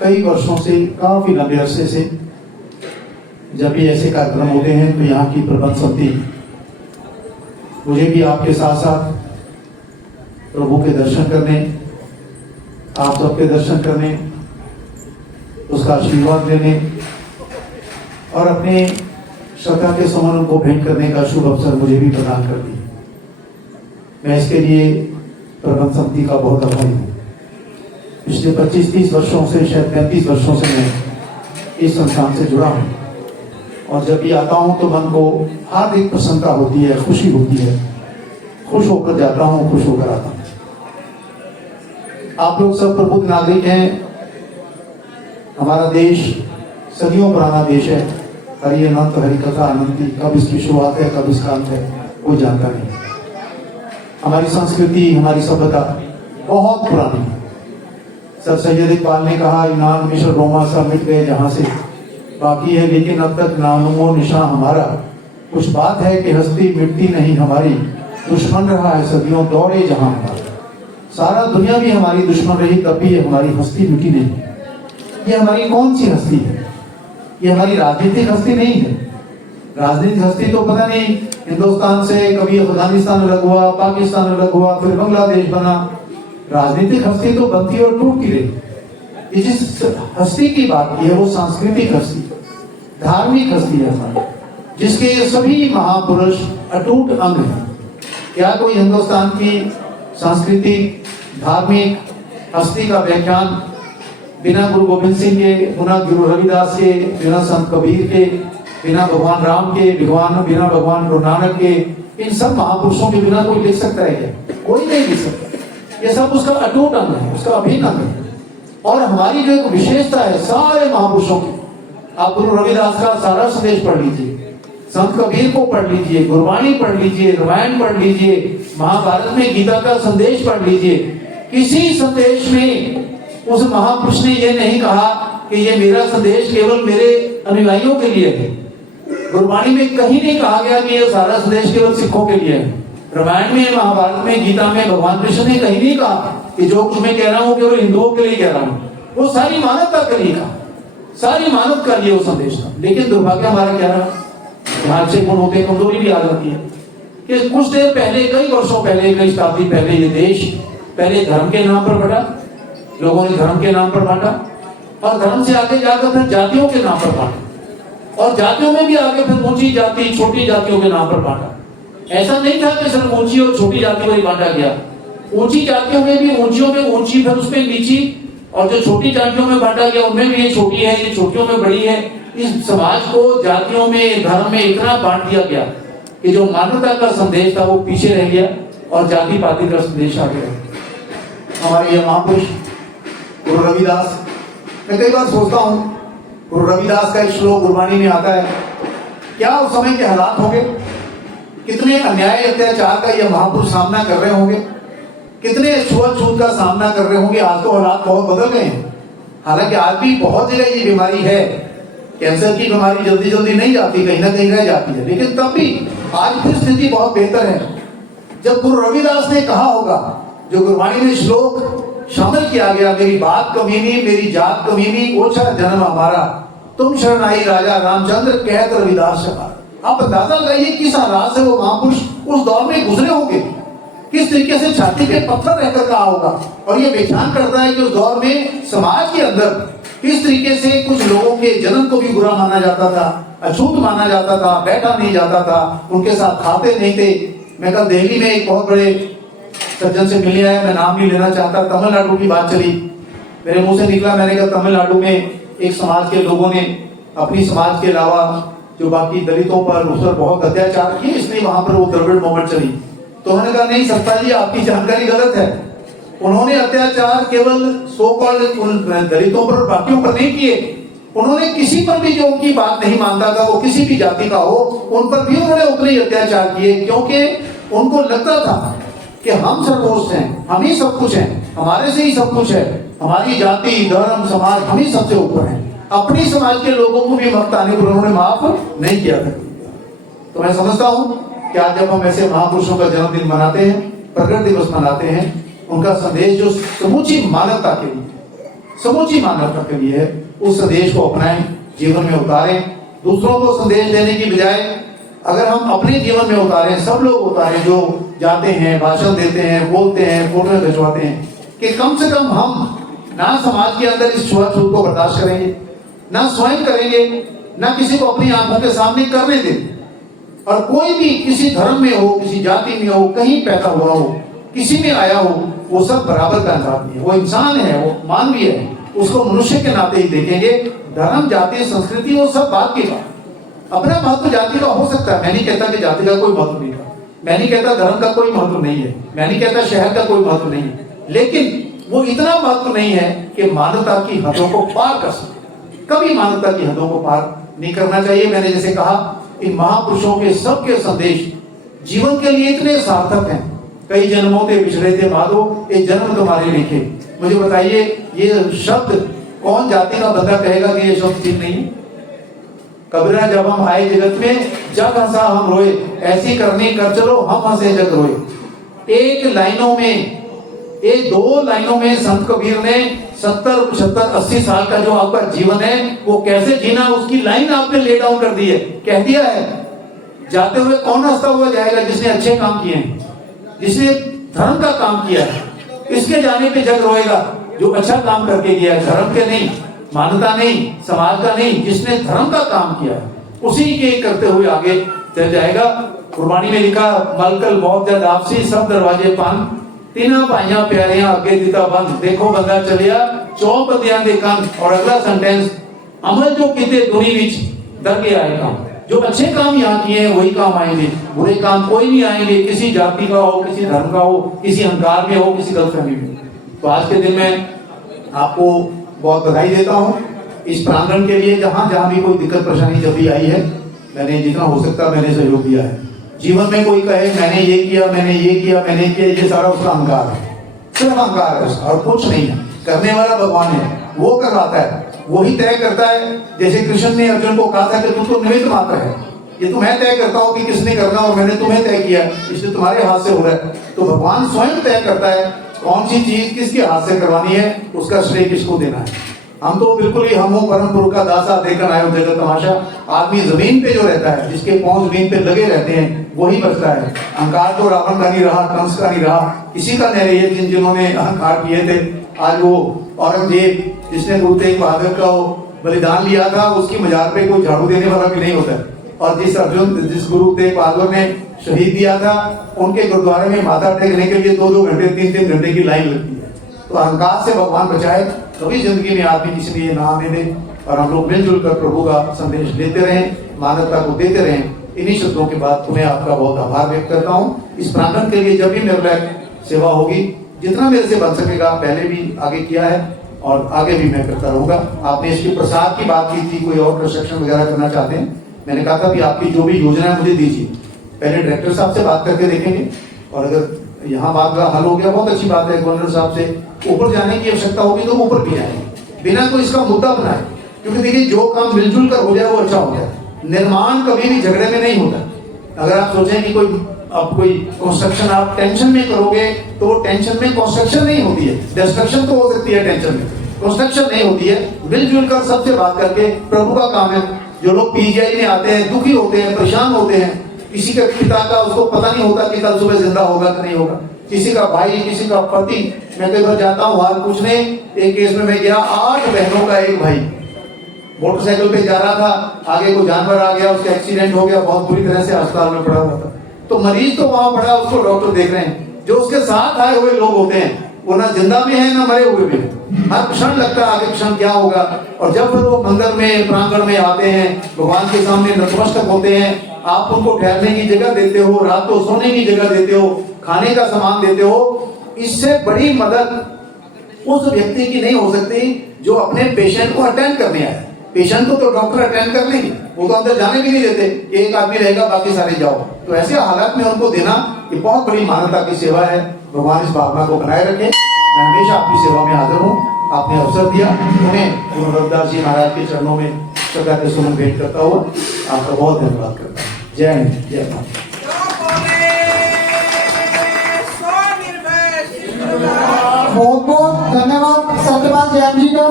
कई वर्षों से, काफी लंबे अरसे से जब भी ऐसे कार्यक्रम होते हैं तो यहाँ की प्रबंध समिति मुझे भी आपके साथ साथ प्रभु के दर्शन करने, आप सबके दर्शन करने, उसका आशीर्वाद लेने और अपने श्रद्धा के समान उनको भेंट करने का शुभ अवसर मुझे भी प्रदान कर दी। मैं इसके लिए प्रबंध समिति का बहुत आभारी हूँ। पिछले 25-30 वर्षों से, शायद 35 वर्षों से मैं इस संस्थान से जुड़ा हूँ और जब भी आता हूँ तो मन को हार्दिक प्रसन्नता होती है, खुशी होती है, खुश होकर जाता हूँ, खुश होकर आता हूँ। आप लोग सब प्रबुद्ध नागरिक हैं। हमारा देश सदियों पुराना देश है। हरि अनंत हरि कथा अनंती, कब इसकी शुरुआत है कब इसका अंत है कोई जानता नहीं। हमारी संस्कृति, हमारी सभ्यता बहुत पुरानी है। सर सैयद इकबाल ने कहा, यूनान मिस्र रोमा सब मिट गए जहां से, बाकी है लेकिन अब तक नानुमो निशान हमारा। कुछ बात है कि हस्ती मिटती नहीं हमारी, दुश्मन रहा है सदियों दौरे जहां हमारा। सारा दुनिया भी हमारी दुश्मन रही तब भी हमारी हस्ती मिटी नहीं। ये हमारी कौन सी हस्ती है? ये हमारी राजनीतिक हस्ती नहीं है। राजनीतिक हस्ती तो पता नहीं, हिंदुस्तान से कभी अफगानिस्तान अलग हुआ, पाकिस्तान अलग हुआ, फिर बांग्लादेश बना। राजनीतिक हस्ती तो बनती और टूटती रही। जिस हस्ती की बात की है वो सांस्कृतिक हस्ती, धार्मिक हस्ती है हमारी, जिसके सभी महापुरुष अटूट अंग हैं। क्या कोई हिंदुस्तान की सांस्कृतिक धार्मिक हस्ती का व्याख्यान बिना गुरु गोविंद सिंह के, बिना गुरु रविदास के, बिना संत कबीर के, बिना भगवान राम के, बिना भगवान गुरु नानक के, इन सब महापुरुषों के बिना कोई लिख सकता है क्या? कोई नहीं लिख सकता। ये सब उसका अटूट अंग है, उसका अभिन्न अंग है। और हमारी जो एक विशेषता है सारे महापुरुषों की, आप गुरु रविदास का सारा संदेश पढ़ लीजिए, संत कबीर को पढ़ लीजिए, गुरबाणी पढ़ लीजिए, रामायण पढ़ लीजिए, महाभारत में गीता का संदेश पढ़ लीजिए। किसी संदेश में उस महापुरुष ने यह नहीं कहा कि ये मेरा संदेश केवल मेरे अनुयायियों के लिए है। गुरबाणी में कहीं नहीं कहा गया कि यह सारा संदेश केवल सिखों के लिए है। रामायण में, महाभारत में, गीता में भगवान कृष्ण ने कहीं नहीं कहा कि जो कुछ मैं कह रहा हूँ केवल हिंदुओं के लिए कह रहा हूँ। वो सारी मानवता के लिए कहा, सारी मानव का लिए वो संदेश था। लेकिन दुर्भाग्य हमारा क्या रहा, यहाँ अच्छे गुण होते कमजोरी भी आ जाती है कि कुछ देर पहले, कई वर्षों पहले, कई शताब्दी पहले ये देश पहले धर्म के नाम पर बढ़ा, लोगों ने धर्म के नाम पर बांटा और धर्म से आगे जाकर फिर जातियों के नाम पर बांटा और जातियों में भी आगे फिर ऊंची जाति छोटी जातियों के नाम पर बांटा। ऐसा नहीं था कि सिर्फ ऊंची और छोटी जातियों में बांटा गया। ऊंची जातियों में भी ऊंचियों में ऊंची, फिर उसमें नीची, और जो छोटी जातियों में बांटा गया उनमें भी ये छोटी है, ये छोटियों में बड़ी है। इस समाज को जातियों में, धर्म में इतना बांट दिया गया कि जो मानवता का संदेश था वो पीछे रह गया और जाति पाति का संदेश आ गया। हमारे ये महापुरुष गुरु रविदास, मैं कई बार सोचता हूँ गुरु रविदास का एक श्लोक गुरबाणी में आता है, क्या उस समय के हालात होंगे, कितने अन्याय अत्याचार का ये महापुरुष सामना कर रहे होंगे, कितने छुआछूत का सामना कर रहे होंगे। आज तो हालात बहुत बदल गए हैं। हालांकि आज भी बहुत जगह ये बीमारी है, कैंसर की बीमारी जल्दी जल्दी नहीं जाती, कहीं ना कहीं रह जाती है, लेकिन तब भी आज फिर स्थिति बहुत बेहतर है। जब गुरु रविदास ने कहा होगा, जो गुरबाणी में श्लोक शामिल किया गया, मेरी बात कमीनी मेरी जात कमीनी, ओछा जन्म हमारा, तुम शरण आई राजा रामचंद्र कहत रविदास हमारा। आप अंदाजा लगाइए किस हालात से वो महापुरुष उस दौर में गुजरे होंगे, किस तरीके से छाती पे पत्थर रहकर कहा होगा। और ये व्याख्यान करता है कि उस दौर में समाज के अंदर किस तरीके से कुछ लोगों के जन्म को भी बुरा माना जाता था, अछूत माना जाता था, बैठा नहीं जाता था, उनके साथ खाते नहीं थे। मैं कल दिल्ली में एक बहुत बड़े सज्जन से मिले आया, मैं नाम नहीं लेना चाहता, तमिलनाडु की बात चली, मेरे मुंह से निकला, मैंने कहा तमिलनाडु में एक समाज के लोगों ने अपनी समाज के अलावा जो बाकी दलितों पर उस पर बहुत अत्याचार किए, इसलिए वहां पर वो द्रविड़ मूवमेंट चली। तो मैंने कहा नहीं सत्ता जी, आपकी जानकारी गलत है। उन्होंने अत्याचार केवल सो कॉल्ड उन दलितों पर और बाकियों पर नहीं किए, उन्होंने किसी पर भी जो उनकी बात नहीं मानता था, वो किसी भी जाति का हो, उन पर भी उन्होंने उतने ही अत्याचार किए, क्योंकि उनको लगता था कि हम सर्वोच्च हैं, हम ही सब कुछ हैं, हमारे से ही सब कुछ है, हमारी जाति धर्म समाज हम ही सबसे ऊपर हैं। अपनी समाज के लोगों को भी वक्त आने पर उन्होंने माफ नहीं किया था। तो मैं समझता हूँ कि आज जब हम ऐसे महापुरुषों का जन्मदिन मनाते हैं, प्रगट दिवस मनाते हैं, उनका संदेश जो समूची मानवता के लिए, समूची मानवता के लिए है। उस संदेश को अपनाएं, जीवन में उतारें। दूसरों को संदेश देने की बजाय अगर हम अपने जीवन में उतारें, सब लोग उतारें, जो जाते हैं, भाषण देते हैं, बोलते हैं, फोटो खिंचवाते हैं, कि कम से कम हम ना समाज के अंदर इस छुआछूत को बर्दाश्त करेंगे, ना स्वयं करेंगे, ना किसी को अपनी आंखों के सामने करने देंगे। और कोई भी किसी धर्म में हो, किसी जाति में हो, कहीं पैदा हुआ हो, किसी में आया हो, वो सब बराबर का इंसान है। वो इंसान है, वो मानवीय है, उसको मनुष्य के नाते ही देखेंगे। धर्म, जाति, संस्कृति वो सब बात की बात। अपना महत्व जाति का हो सकता है, मैं नहीं कहता कि जाति का कोई महत्व नहीं था, मैं नहीं कहता धर्म का कोई महत्व नहीं है, मैं नहीं कहता शहर का कोई महत्व नहीं है, लेकिन वो इतना महत्व नहीं है कि मानवता की हदों को पार कर सके। कभी मानवता की हदों को पार नहीं करना चाहिए। मैंने जैसे कहा, इन महापुरुषों के सबके संदेश जीवन के लिए इतने सार्थक हैं। कई जन्मों से पिछड़े थे माधो, ये जन्म तुम्हारे लिखे। मुझे बताइए, ये शब्द कौन जाति का बंदा कहेगा कि ये शब्द ठीक नहीं है? कबीरा जब हम आए जगत में, जग हंसा हम रोए, ऐसी करनी कर चलो हम हंसे जग रोए। एक लाइनों में, ये 2 लाइनों में संत कबीर ने 70, 75, 80 साल का जो आपका जीवन है वो कैसे जीना, उसकी लाइन आपने ले डाउन कर दी है। कह दिया है, जाते हुए कौन हंसता हुआ जाएगा? जिसने अच्छे काम किए हैं, जिसने धर्म का काम किया है, इसके जाने पे जग रोएगा। जो अच्छा काम करके गया है, धर्म के नहीं, मानवता नहीं, समाज का नहीं, जिसने धर्म का काम किया है, उसी के करते हुए आगे चल जाएगा। कुर्बानी में लिखा, मलकल मौत जद आपसी सब दरवाजे पान, तीना पाइया प्यारियां अगे दिता बंद, देखो बंदा चलिया चौ बंदियां दे कंध। और अगला सेंटेंस, अमल जो किते दुनी विच दरगे आए काम। जो अच्छे काम यहाँ किए हैं वही काम आएंगे, बुरे काम कोई नहीं आएंगे, किसी जाति का हो, किसी धर्म का हो, किसी अहंकार में हो, किसी गलतफहमी में। तो आज के दिन में आपको बहुत बधाई देता हूँ इस प्रांगण के लिए। जहां जहां भी कोई दिक्कत परेशानी जब भी आई है, मैंने जितना हो सकता मैंने सहयोग दिया है। जीवन में कोई कहे मैंने ये किया, मैंने ये किया, मैंने किया, ये सारा उसका अहंकार है, सिर्फ अहंकार है उसका, और कुछ नहीं है। करने वाला भगवान है, वो करवाता है, वही तय करता है। जैसे कृष्ण ने अर्जुन को कहा था कि तू तो निमित्त मात्र है, ये तो मैं तय करता हूँ कि किसने करना, और मैंने तुम्हें तय किया, इसलिए तुम्हारे हाथ से हो रहा है। तो भगवान स्वयं तय करता है कौन सी चीज किसके हाथ से करवानी है, उसका श्रेय किसको देना है। हम तो बिल्कुल ही हम परम पुरुष का दासा देखकर आए जगत तमाशा। आदमी जमीन पे जो रहता है, जिसके पांव जमीन पे लगे रहते हैं, वही बचता है। अहंकार तो रावण का नहीं रहा, कंस का नहीं रहा, किसी का नहीं रही। जिन्होंने अहंकार किए थे, आज वो औरंगजेब जिसने गुरु तेग बहादुर का बलिदान लिया था, उसकी मजार पे कोई झाड़ू देने वाला भी नहीं होता। और जिस गुरु तेग बहादुर ने शहीद दिया था, उनके गुरुद्वारे में माथा टेकने के लिए 2-2 घंटे 3-3 घंटे की लाइन लगती है। तो अहंकार से भगवान बचाए, कभी जिंदगी में आदमी किसी लिए ना आने दे, और हम लोग मिलजुल कर प्रभु का संदेश देते रहें, मानवता को देते रहें। इन्हीं शब्दों के बाद तुम्हें आपका बहुत आभार व्यक्त करता हूँ। इस प्रांगण के लिए जब भी मेरे लायक सेवा होगी, जितना मेरे से बन सकेगा, पहले भी आगे किया है और आगे भी मैं करता रहूंगा। आपने इसके प्रसाद की बात की थी, कोई और कंस्ट्रक्शन वगैरह करना चाहते हैं, मैंने कहा था कि आपकी जो भी योजना है मुझे दीजिए। पहले डायरेक्टर साहब से बात करके देखेंगे, और अगर यहाँ बात का हल हो गया बहुत अच्छी बात है। गवर्नर साहब से ऊपर जाने की आवश्यकता होगी तो ऊपर भी जाएंगे, बिना कोई इसका मुद्दा बनाए। क्योंकि देखिए, जो काम मिलजुल कर हो जाए वो अच्छा हो जाए। निर्माण कभी भी झगड़े में नहीं होता। अगर आप सोचें कि कोई कंस्ट्रक्शन आप टेंशन में करोगे, तो वो टेंशन में कंस्ट्रक्शन नहीं होती है। डिस्ट्रक्शन तो हो सकती है टेंशन में, कंस्ट्रक्शन नहीं होती है। मिलजुल कर सबसे बात करके, प्रभु का काम है। जो लोग पीजीआई में आते हैं, दुखी होते हैं, परेशान होते हैं, किसी के पिता का उसको पता नहीं होता कि कल सुबह जिंदा होगा कि नहीं होगा, किसी का भाई, किसी का पति। मैं कई बार जाता हूँ हाल पूछने, एक केस में मैं गया, 8 बहनों का एक भाई मोटरसाइकिल पे जा रहा था, आगे कोई जानवर आ गया, उसका एक्सीडेंट हो गया, बहुत बुरी तरह से अस्पताल में पड़ा हुआ था। तो मरीज तो वहां पड़ा, उसको डॉक्टर देख रहे हैं। जो उसके साथ आए हुए लोग होते हैं, वो ना जिंदा में है ना मरे हुए में, हर क्षण लगता है आगे क्षण क्या होगा। और जब फिर वो मंदिर में, प्रांगण में आते हैं, भगवान के सामने नतमस्तक होते हैं, आप उनको ठहरने की जगह देते हो, रात को सोने की जगह देते हो, खाने का सामान देते हो। इससे बड़ी मदद उस व्यक्ति की नहीं हो सकती जो अपने पेशेंट को अटेंड करने आया। पेशेंट को तो डॉक्टर अटेंड कर लेंगे, वो तो अंदर जाने भी नहीं देते, एक आदमी रहेगा बाकी सारे जाओ। तो ऐसे हालात में उनको देना ये बहुत बड़ी मानवता की सेवा है। भगवान इस भावना को बनाए रखे। मैं हमेशा आपकी सेवा में हाजिर हूँ। आपने अवसर दिया, उन्हें गुरु रविदास जी महाराज के चरणों में श्रद्धा के सुमन भेंट करता हुआ आपका बहुत धन्यवाद करता हूँ। जय हिंद, जय भारत। बहुत बहुत धन्यवाद सत्यपाल जैन जी का।